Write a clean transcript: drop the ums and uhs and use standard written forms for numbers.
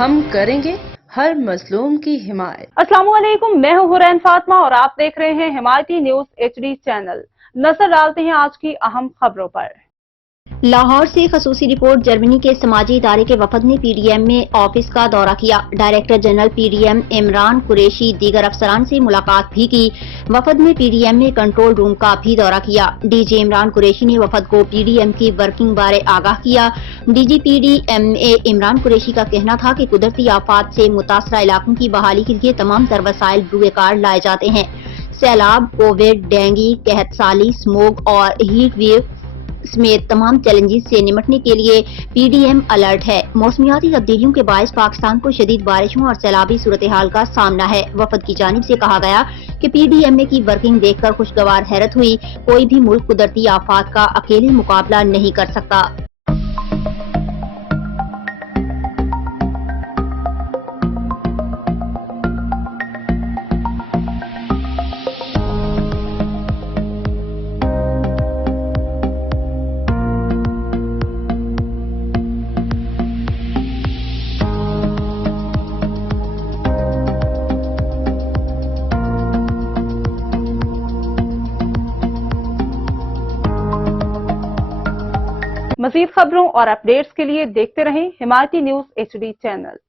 ہم کریں گے ہر مظلوم کی حمایت۔ السلام علیکم، میں ہوں حرین فاطمہ اور آپ دیکھ رہے ہیں حمایتی نیوز HD چینل۔ نظر ڈالتے ہیں آج کی اہم خبروں پر۔ لاہور سے خصوصی رپورٹ۔ جرمنی کے سماجی ادارے کے وفد نے پی ڈی ایم میں آفس کا دورہ کیا۔ Director general P D M Imran Qureshi دیگر افسران سے ملاقات بھی کی۔ وفد نے پی ڈی ایم میں کنٹرول روم کا بھی دورہ کیا۔ ڈی جی عمران قریشی نے وفد کو پی ڈی ایم کی ورکنگ بارے آگاہ کیا۔ D G P D M A Imran Qureshi کا کہنا تھا کہ قدرتی آفات سے متاثرہ علاقوں کی بحالی کے لیے تمام تر وسائل بروئے کار لائے جاتے ہیں۔ سیلاب، کووڈ، ڈینگی، قحط سالی، اسموگ اور ہیٹ ویو سمیت تمام چیلنجز سے نمٹنے کے لیے پی ڈی ایم الرٹ ہے۔ موسمیاتی تبدیلیوں کے باعث پاکستان کو شدید بارشوں اور سیلابی صورتحال کا سامنا ہے۔ وفد کی جانب سے کہا گیا کہ پی ڈی ایم اے کی ورکنگ دیکھ کر خوشگوار حیرت ہوئی۔ کوئی بھی ملک قدرتی آفات کا اکیلے مقابلہ نہیں کر سکتا۔ مزید خبروں اور اپڈیٹس کے لیے دیکھتے رہیں حمایتی نیوز HD چینل۔